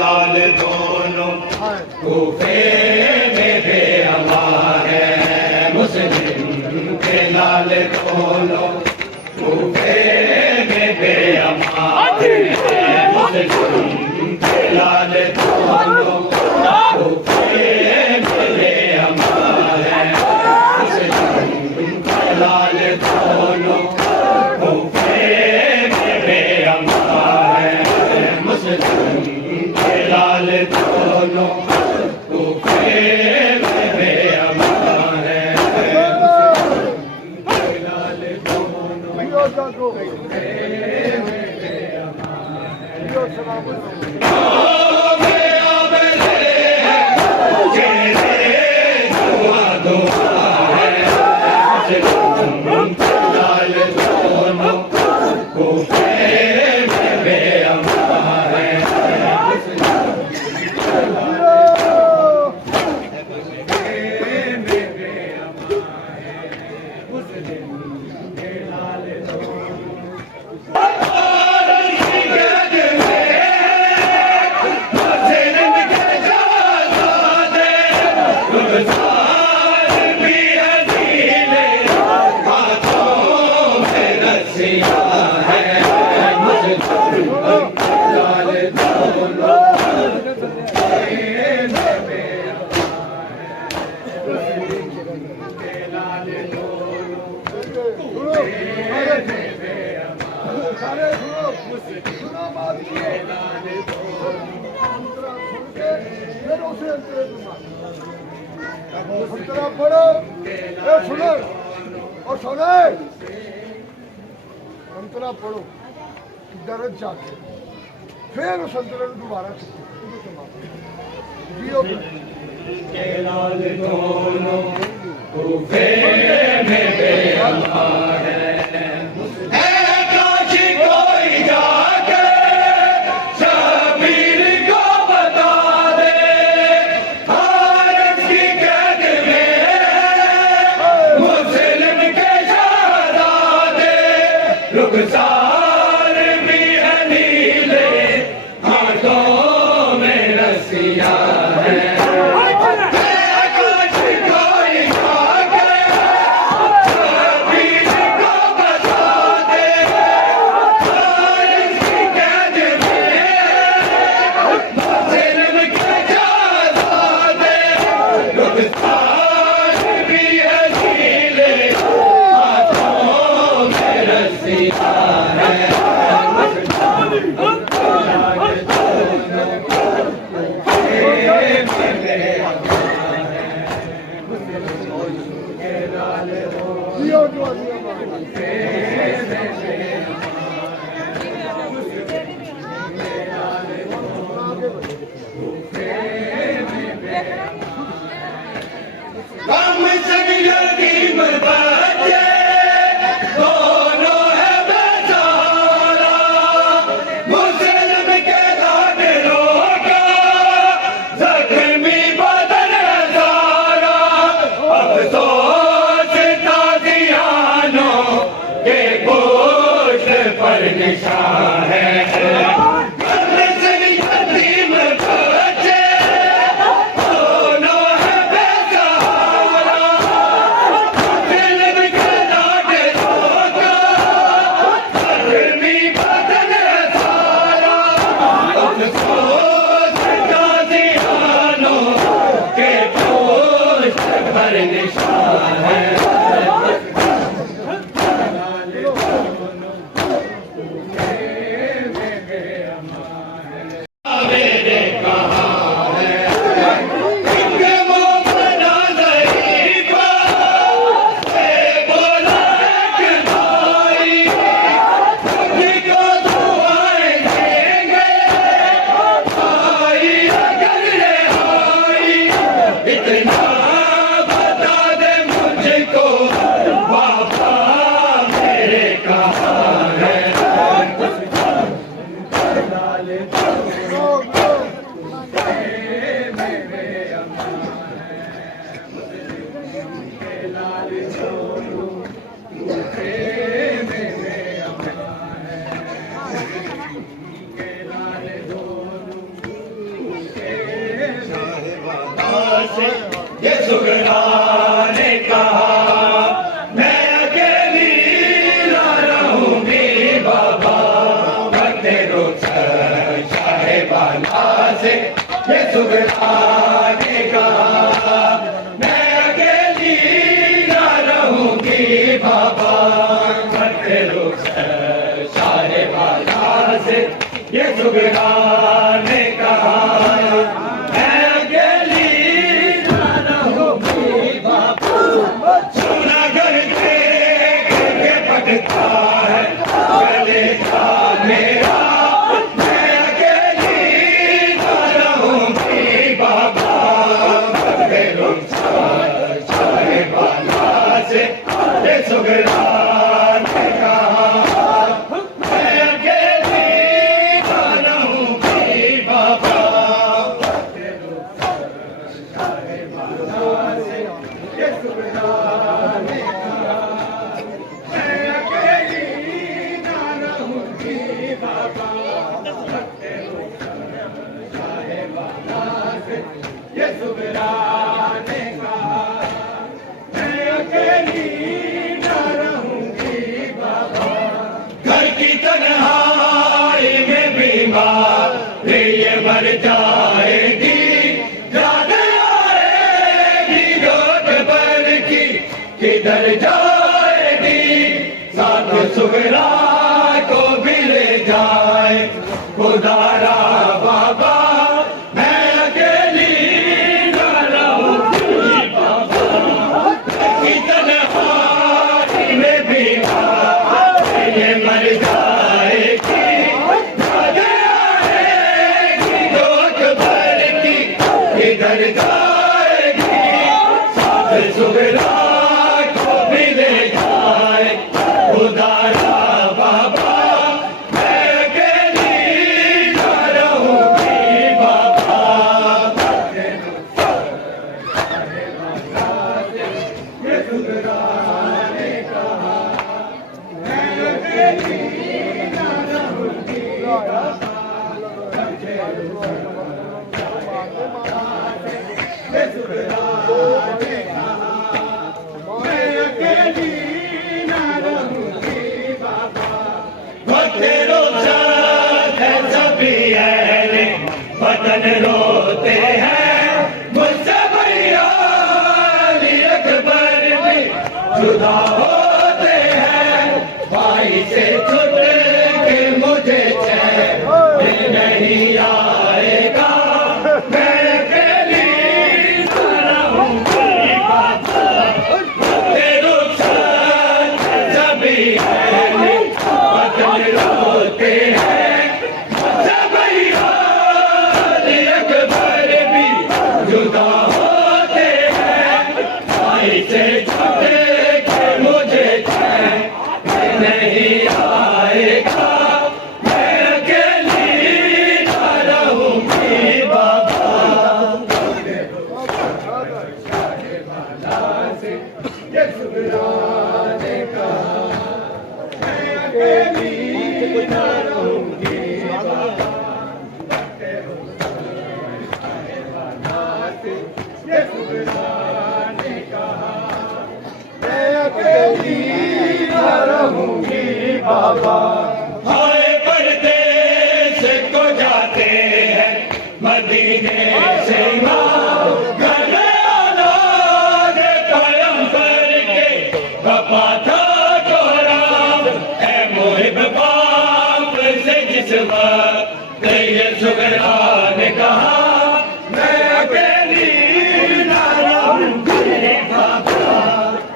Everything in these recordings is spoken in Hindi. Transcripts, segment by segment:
लाल दोनों कूफे में बेअमा है, मुस्लिम के लाल दोनों कूफे में बेअमा है, मुस्लिम के लाल दोनों कूफे में बेअमा है, मुस्लिम के लाल दोनों कूफे में बेअमा है, मुस्लिम लाल दोनों कूफे में बेअमा है, लाल दोनों कूफे में बेअमा संतरा पढ़ो, सुनो और सुनो, संतरा पढ़ो, दर्द जाके, फिर उस संतरा को दोबारा के लाल दोनों कूफे में बेअमा है, काश कोई जाके शबीर को बता दे, भारत की कैद में मुस्लिम के शहजादे, रुखसार भी है नीले, हाथों में रस्सियां है, काश कोई जाके शबीर को ये सुगरा ने कहा मैं अकेली ना रहूंगी बाबा, मरते रोज साहेबाना से। ये सुगरा ने कहा मैं अकेली ना रहूंगी बाबा, मरते रोज साहेबाना से। ये सुगरा ने कहा मर जाएगी, याद आएगी जोत पर की किधर जाएगी, साथ सुगरा को भी ले जाए खुदारा बाबा, मैं अकेली ना रहूंगी बाबा, की तन्हाई में भी ये मर जाएगी, इधर जाएगी, साथ सुगरा को भी ले जाए खुदारा बाबा, मैं अकेली ना रहूंगी बाबा। ये सुगरा ने कहा मैं अकेली ना रहूंगी बाबा, ये सुगरा ने कहा मैं अकेली ना रहूंगी बाबा, बतेरो साथ सभी अहले वतन रोते हैं, मुझसे भैया अली अकबर भी जुदा होते हैं, भाई से छुट के मुझे चैन नहीं आएगा, मैं अकेली रोते हैं, अकबर भी जुदा होते हैं, भाई से छुटे के मुझे चैन नहीं आएगा, मैं अकेली ना रहूंगी बाबा। ये सुगरा ने कहा मैं अकेली ना रहूंगी बाबा, ये सुगरा ने कहा मैं अकेली ना रहूंगी बाबा। हाय परदेश को जाते हैं मदीने से घर आना दे कायम करके बाबा था जिस वक्त ये सुगरा ने कहा मैं अकेली ना रहूंगी बाबा,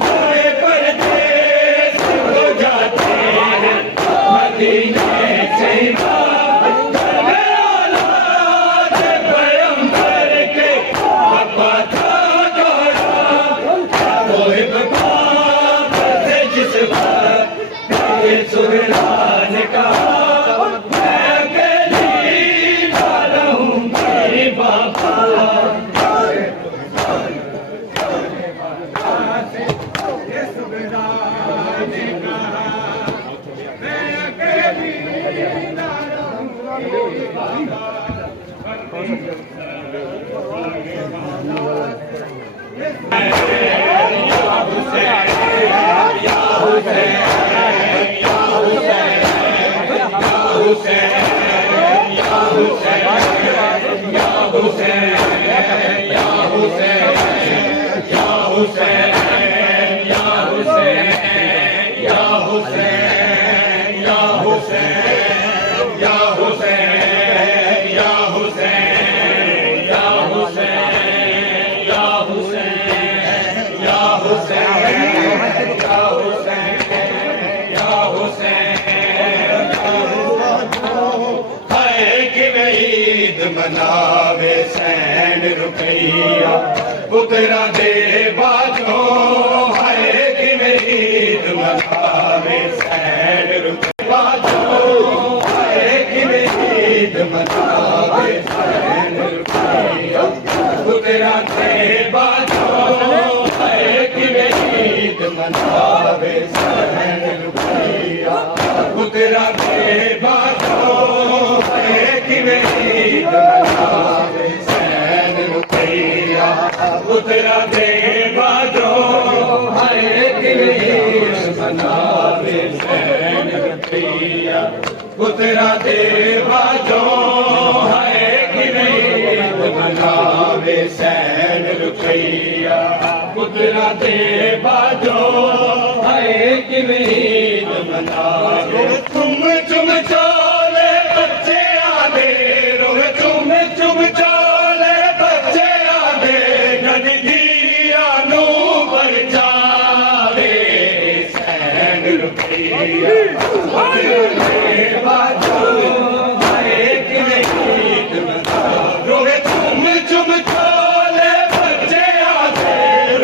हाय परदेश को जाते हैं मदीने से जिस वक्त ये सुगरा ने कहा मैं अकेली मनावे सैन रुपया पुत्रा दे बाजो है कि ईद मनावे सैन रुपया बाजो है कि ईद मनावे सैन रुपया पुत्रा दे बाजो है कि ईद मनावे सैन रुपया पुत्रा दे बाजो है कि ईद मनावे सैन रुपया पुत्रा दे बाजो है कि ईद मनावे सैन रुपया पुत्रा दे बाजो है कि ईद मनावे सैन रुपया पुत्रा दे बाजो है कि ईद मनावे तुम चुम चोले बच्चे आदे रोए तुम चुम चोले बच्चे आदे गदगिया नू बचावे सैन रुपया बाजो है कि ईद मनावे रोए तुम चुम चोले बच्चे आदे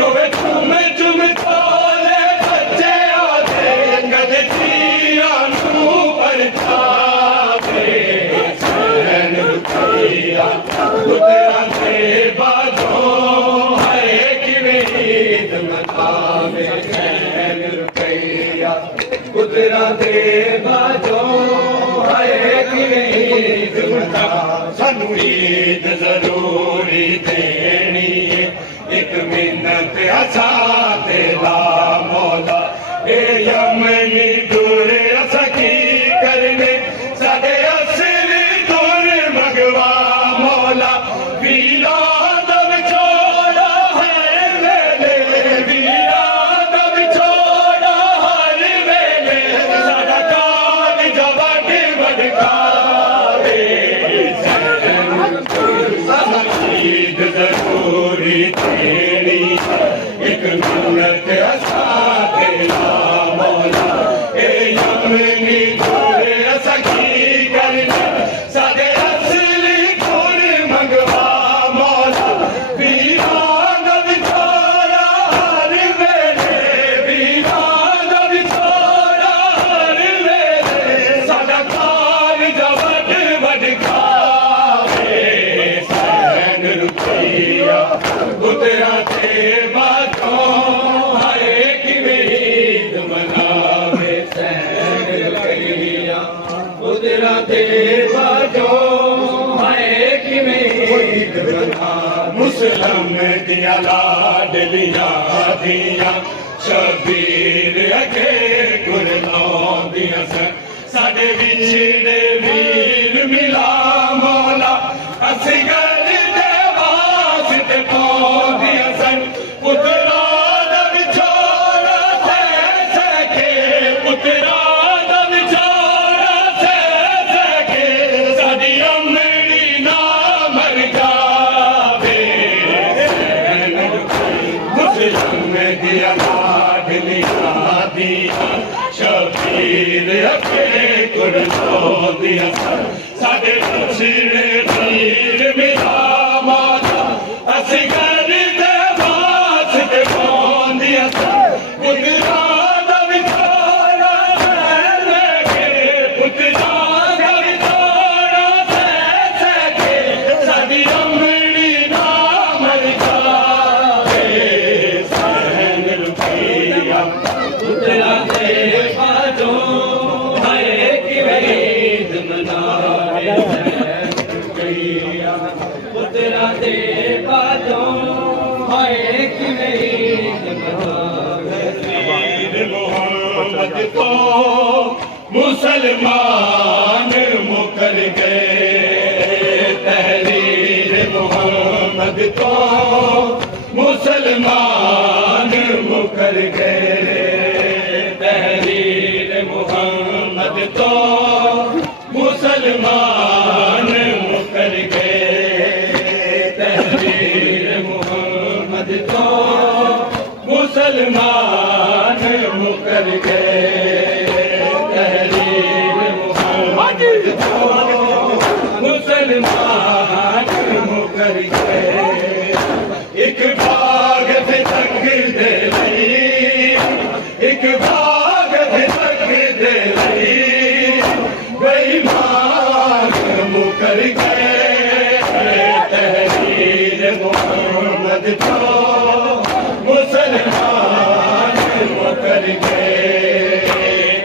रोए तुम चुम चोले बच्चे आदे गदगिया नू बचावे सैन रुपया पुत्रा दे बाजो है कि ईद मनावे सैन रुपया पुत्रा दे बाजो है कि ईद मनावे सानू ईद जरूरी देनी है एक मिन्नत असा तेरा मौला ए यमनी दूर असा की करने साडे असली दूर मगवा मौला वीरा दम छोड़ा हर वेले वीरा दम छोड़ा हर वेले साडा काल जवाट वडकावे ईद जरूरी देनी एक मिन्नत असा तेरा मौला ए यमनी दूर असा की करने साडे असली दूर मंगवा मौला वीरा दम छोड़ा हर वेले वीरा दम छोड़ा हर वेले साडा काल जवाट वडकावे सैन रुपया पुत्रा दे बाजो है कि ईद मनावे सैन रुपया पुत्रा दे बाजो है कि ईद मनावे मुसलम दिया लाडलिया दिया शबीर अगे गुरनौ दिया साडे विछड़े वीर मिला मौला असगर दे वास्ते पौंदिया सन पुत्रा दा विछोड़ा सके पुत्रा दा विछोड़ा सके साडी अमड़ी ना मर जावे मुसलम दिया लाडलिया दिया शबीर अगे गुरनौ दिया साडे विछड़े वीर मिला मौला असगर दे वास्ते पौंदिया पुत्रा दा विछोड़ा सके पुत्रा दा विछोड़ा सके साडी अमड़ी ना मर जावे सैन रुपया पुत्रा दे बाजो है कि ईद मनावे पुत्रा दे बाजों हाय कि मेरी मोहम्मद तो मुसलमान मुकर गए तहरीर मोहम्मद तो मुसलमान मुकर गए तहरीर मोहम्मद तो मुसलमान मुकर गए तहरीर मोहम्मद तो मुसलमान मुकर गए तहरीर मोहम्मद तो मुसलमान मुकर गए एक बाग पे तक दे लई एक बाग पे तक दे लई बेईमान मुकर गए तहरीर मोहम्मद तो मुसलमान मुकर गए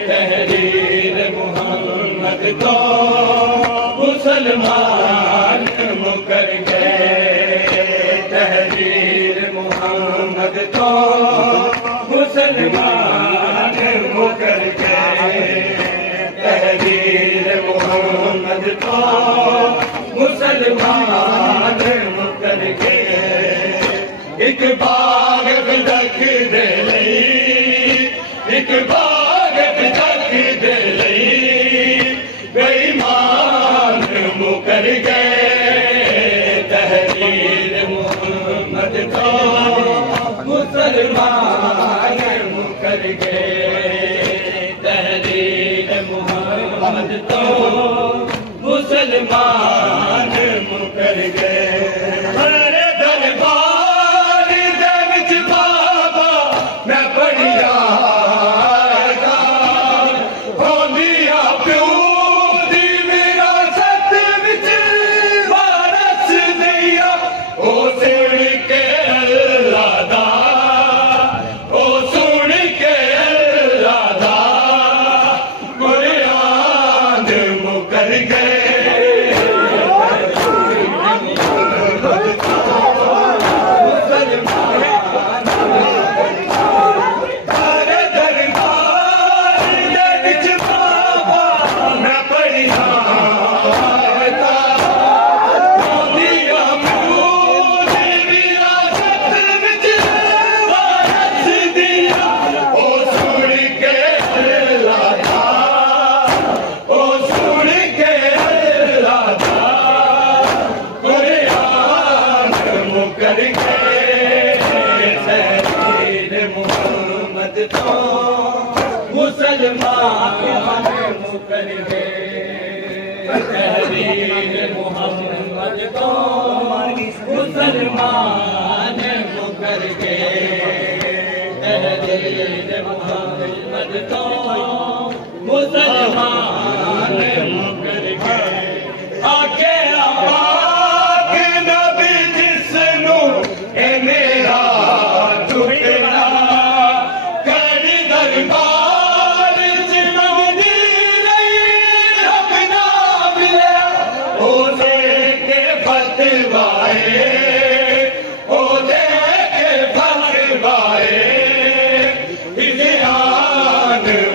तहरीर मोहम्मद तो मुसलमान मुकर गए तहरीर मोहम्मद तो मुसलमान मुकर गए तहरीर मोहम्मद तो मुसलमान मुकर गए एक बाग तक दे लई एक बाग तक दे लई बेईमान मुकर गए तहरीर मोहम्मद तो मुसलमान मुकर गए तहरीर मोहम्मद तो मुसलमान मुकर गए अरे दरबार दे विच बाबा मैं पढ़िया होंदिया प्यो दी विरासत विच वारस दिया ओ सुन के अल्लाह दा ओ सुन के अल्लाह दा कुरान मुकर गए मुसलमान मुकर गए तहरीर मोहम्मद तो मुसलमान मुकर गए तहरीर मोहम्मद तो मुसलमान मुकर गए आके आपाक नबी जिसनु ए मेरा झुकना कर दरबार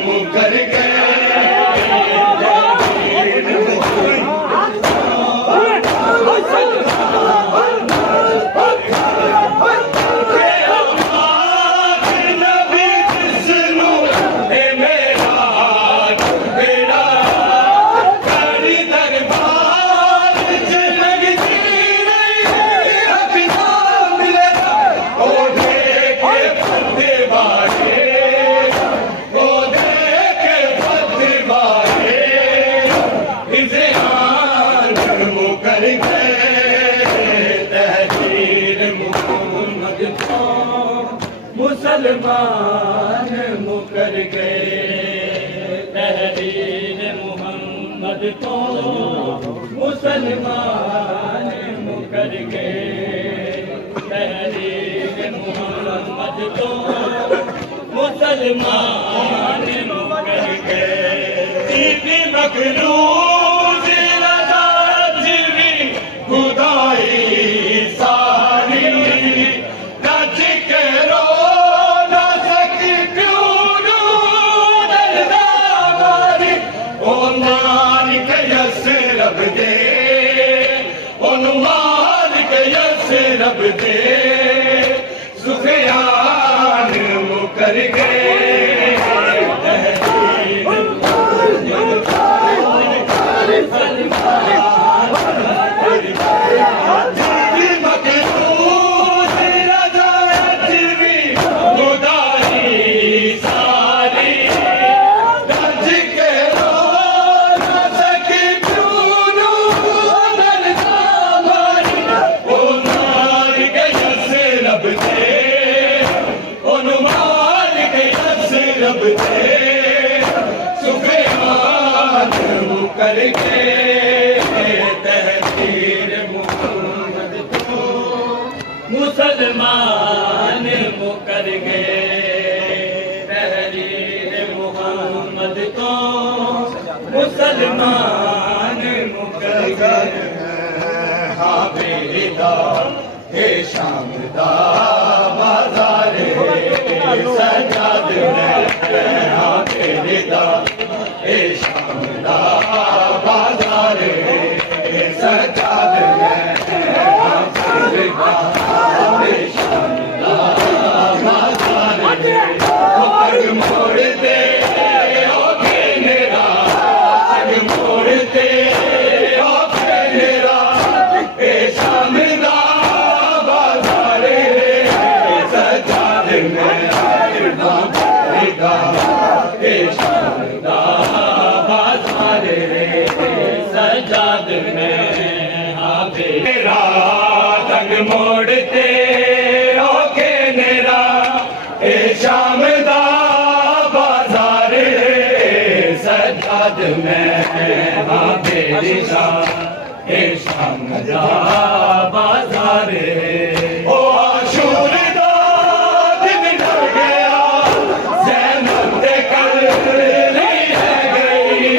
मुकर मुसलमान मुकर गए तहरीर मोहम्मद तो मुसलमान मुकर गए तहरीर मोहम्मद तो मुसलमान मुकर गए दीदी मखलूक रज़ा दे सुफियान मुकर गए करके तहरीर मोहम्मद तो मुसलमान मुकर गए तहरीर मोहम्मद तो मुसलमान मुकर गए हाँ बेदा हे शामदा बाजार सजाद में हाँ बेदा हे शामदा बाजार सजाद में हे शामदा बाजार पग मोड़ते ओके मेरा पग मोड़ते ओके मेरा हे शामदा बाजार सजाद में हे शामदा बाजार सजाद में हाँ तेरा तंग मोड़ते ओके नेरा हे शामदा बाजार सजाद में हाँ तेरा हे शामदा बाजार ओ आशूरदा दिन ढल गया ज़ैनब दे कर नहीं रह गई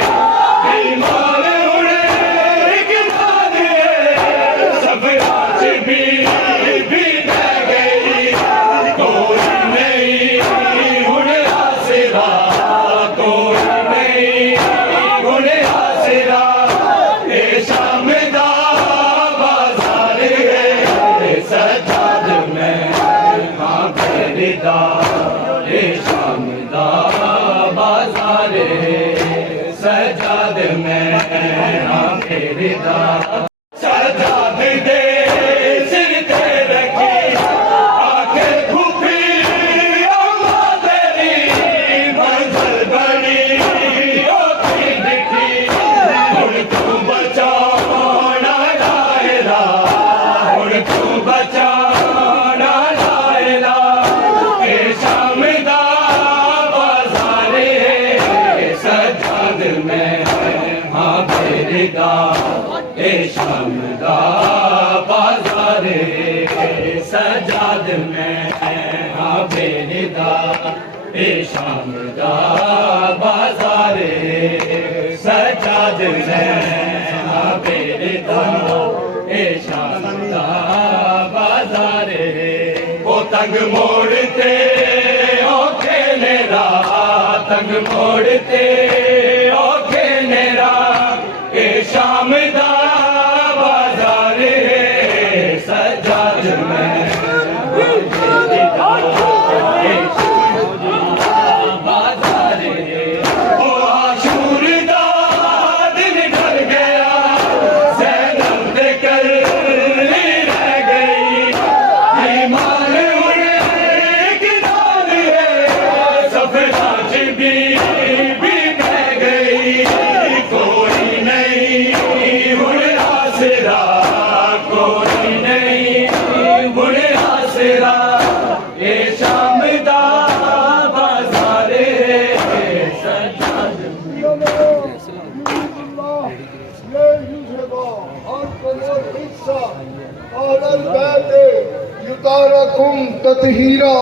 ईमान उड़े गिरा दिए सब आज भी बह गई कोई नहीं उड़े आसरा कोई नहीं उड़े आसरा हे शामदा बाजार सजाद में हाँ बेदा हे शामदा बाजार सजाद में हाँ बेदा सजाद दे सिर ते रखी आंखें खूबी अम्मा तेरी मंजिल बड़ी ओती दिखी हुण तू बचाना लायला हुण तू बचाना लायला हे शामदा बाजार सजाद में हाँ बेदा हे शामदा बाजार सजाद में हाँ बेदा हे शामदा बाजार सजाद में हाँ बेदा हे शामदा बाजार वो तंग मोड़ते ओखे नेरा तंग मोड़ते ओखे नेरा हे शामदा बाजार सजाद में बाजार ओ आशूरदा दिन ढल गया ज़ैनब दे कर रह गई ईमान उड़े गिरा दिए सब आज भी बह गई कोई नहीं उड़े आसरा कोई नहीं उड़े आसरा ये शामदा बाजार सजाद युतारकुम ततहीरा